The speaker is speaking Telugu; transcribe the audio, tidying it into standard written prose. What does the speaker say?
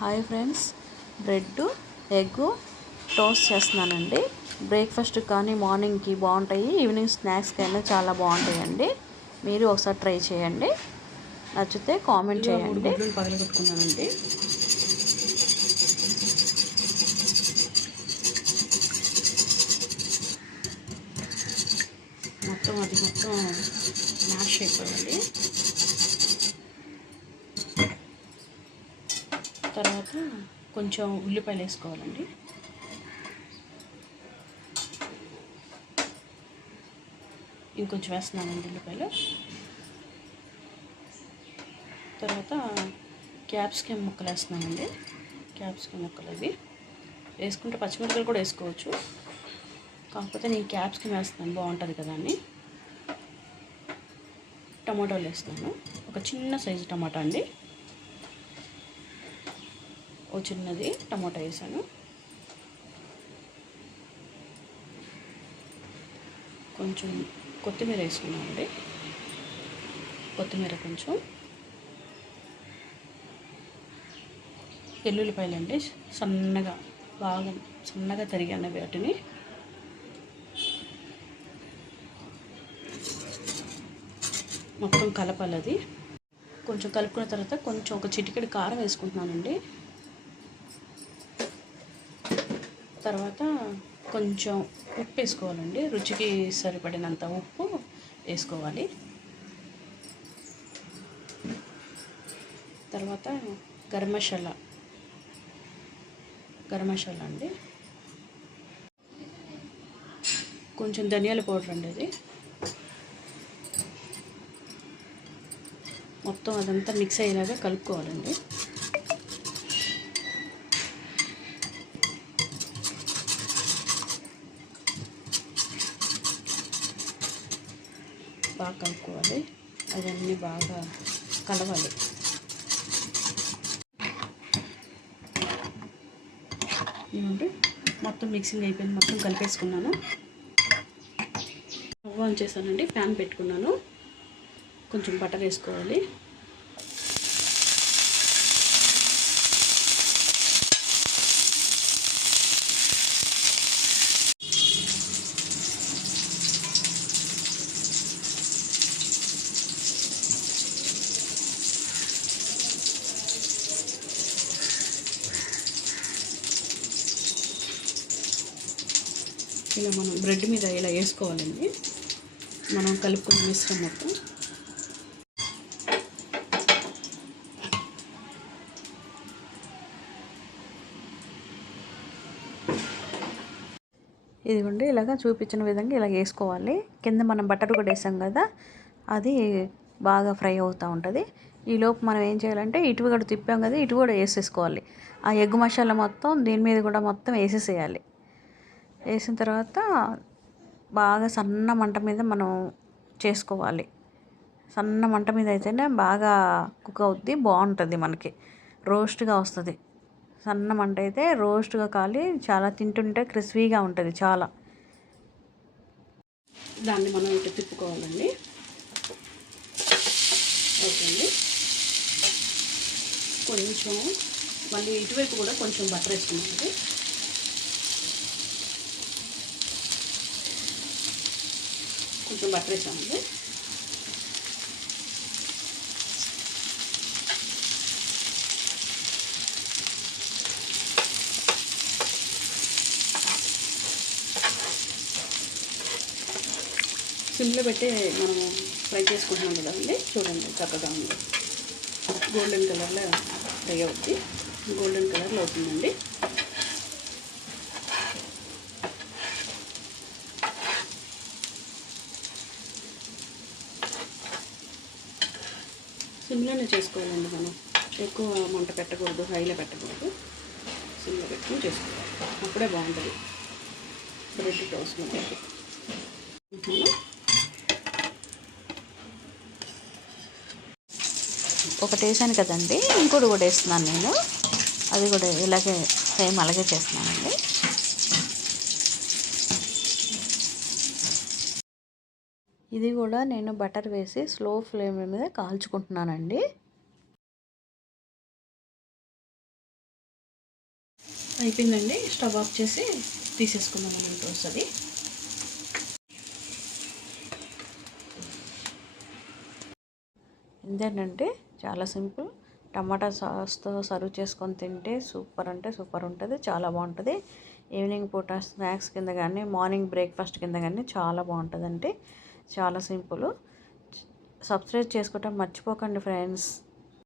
Hi friends, bread egg toast చేస్తున్నానండి. బ్రేక్ఫాస్ట్ కానీ మార్నింగ్కి బాగుంటాయి, ఈవినింగ్ స్నాక్స్కి అయినా చాలా బాగుంటాయండి. మీరు ఒకసారి ట్రై చేయండి, నచ్చితే కామెంట్ చేయండి. పగలగొట్టుకున్నానండి. మొత్తం మ్యాష్ అయిపోయింది. తర్వాత కొంచెం ఉల్లిపాయలు వేసుకోవాలండి. ఇంకొంచెం వేస్తున్నానండి ఉల్లిపాయలు. తర్వాత క్యాప్సికమ్ ముక్కలు వేస్తున్నానండి. క్యాప్సికమ్ ముక్కలు అవి వేసుకుంటే పచ్చిమిరపకాయలు కూడా వేసుకోవచ్చు, కాకపోతే నేను క్యాప్సికమ్ వేస్తాను, బాగుంటుంది కదా అని. టమాటోలు వేస్తాను, ఒక చిన్న సైజు టమాటా అండి, ఓ చిన్నది టమాటా వేసాను. కొంచెం కొత్తిమీర వేసుకున్నామండి, కొత్తిమీర కొంచెం. ఎల్లుల్లిపాయలండి, బాగా సన్నగా తరిగాను వాటిని. మొత్తం కలపాలి అది. కొంచెం కలుపుకున్న తర్వాత కొంచెం ఒక చిటికెడు కారం వేసుకుంటున్నానండి. తర్వాత కొంచెం ఉప్పు వేసుకోవాలండి, రుచికి సరిపడినంత ఉప్పు వేసుకోవాలి. తర్వాత గరం మసాలా అండి, కొంచెం ధనియాల పౌడర్ అండి. అది మొత్తం అదంతా మిక్స్ అయ్యేలాగా కలుపుకోవాలండి. బాగా కలుపుకోవాలి, అవన్నీ బాగా కలవాలి. ఏమంటే మొత్తం మిక్సింగ్ అయిపోయింది, మొత్తం కలిపేసుకున్నాను. స్టవ్ ఆన్ చేశానండి, ప్యాన్ పెట్టుకున్నాను. కొంచెం బటర్ వేసుకోవాలి. ఇలా మనం బ్రెడ్ మీద ఇలా వేసుకోవాలండి, మనం కలుపుకున్న మిశ్రమం మొత్తం. ఇదిగోండి, ఇలాగ చూపించిన విధంగా ఇలా వేసుకోవాలి. కింద మనం బటర్ కూడా వేసాం కదా, అది బాగా ఫ్రై అవుతూ ఉంటుంది. ఈలోపు మనం ఏం చేయాలంటే ఇటు కూడా తిప్పాం కదా, ఇటు కూడా వేసేసుకోవాలి. ఆ ఎగ్ మసాలా మొత్తం దీని మీద కూడా మొత్తం వేసేసేయాలి. వేసిన తర్వాత బాగా సన్న మంట మీద మనం చేసుకోవాలి. సన్న మంట మీద అయితేనే బాగా కుక్ అవుద్ది, బాగుంటుంది, మనకి రోస్ట్గా వస్తుంది. సన్న మంట అయితే రోస్ట్గా కాలి చాలా తింటుంటే క్రిస్పీగా ఉంటుంది చాలా. దాన్ని మనం ఇటు తిప్పుకోవాలండి. ఓకే అండి, కొంచెం మళ్ళీ ఇటువైపు కూడా కొంచెం బటర్ వేసుకున్నామండి. కొంచెం బటర్ వేసామండి. సిమ్లో పెట్టి మనం ఫ్రై చేసుకుంటున్నాం కదండి, చూడండి చక్కగా ఉంది, గోల్డెన్ కలర్లో ఫ్రై అవుతుంది, గోల్డెన్ కలర్లో అవుతుందండి. సిమ్లోనే చేసుకోవాలండి, మనం ఎక్కువ మంట పెట్టకూడదు, హైలో పెట్టకూడదు, సిమ్లో పెట్టుకుని చేసుకోవాలి, అప్పుడే బాగుంటుంది బ్రెడ్ టోస్ట్ మనకి. ఒకటి వేసాను కదండి, ఇంకోటి కూడా వేస్తున్నాను నేను. అది కూడా ఇలాగే సేమ్ అలాగే చేస్తున్నానండి. ఇది కూడా నేను బటర్ వేసి స్లో ఫ్లేమ్ మీద కాల్చుకుంటున్నానండి. అయిపోయిందండి. స్టవ్ ఆఫ్ చేసి తీసేసుకుందాం మనం టోస్ట్ అది. ఇంతేనండి, చాలా సింపుల్. టమాటా సాస్తో సర్వ్ చేసుకొని తింటే సూపర్ అంటే సూపర్ ఉంటుంది, చాలా బాగుంటుంది. ఈవినింగ్ పూట స్నాక్స్ కింద కానీ మార్నింగ్ బ్రేక్ఫాస్ట్ కింద కానీ చాలా బాగుంటుందండి. చాలా సింపుల్. సబ్స్క్రైబ్ చేసుకోవటం మర్చిపోకండి ఫ్రెండ్స్.